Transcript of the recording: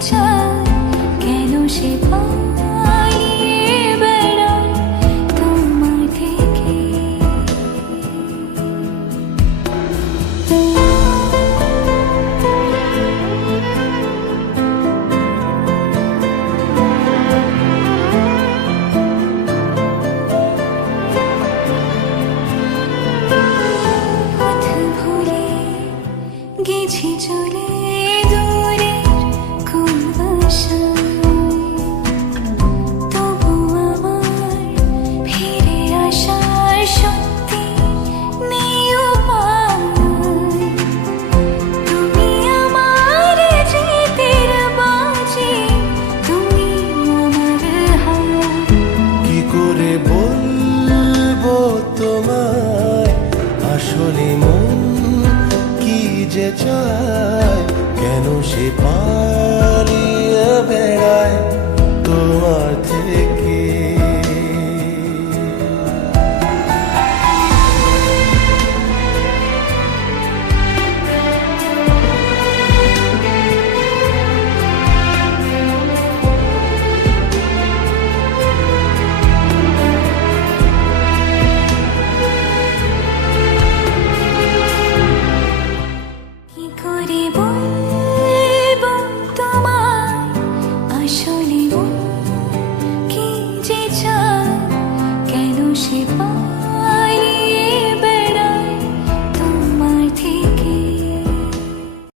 চায়, কেন সে পালিয়ে বেড়ায় তোমার থেকে। পথ ভুলে গেছি চলে দূরের কোন বাসায়, তবু আমার ফিরে আসার সত্যি নেই উপায়। তুমি আমার জিতের বাজি, তুমি আমার হার। কি করে বলবো তোমায় আসলে মন কি যে চায়, কেন সে পায়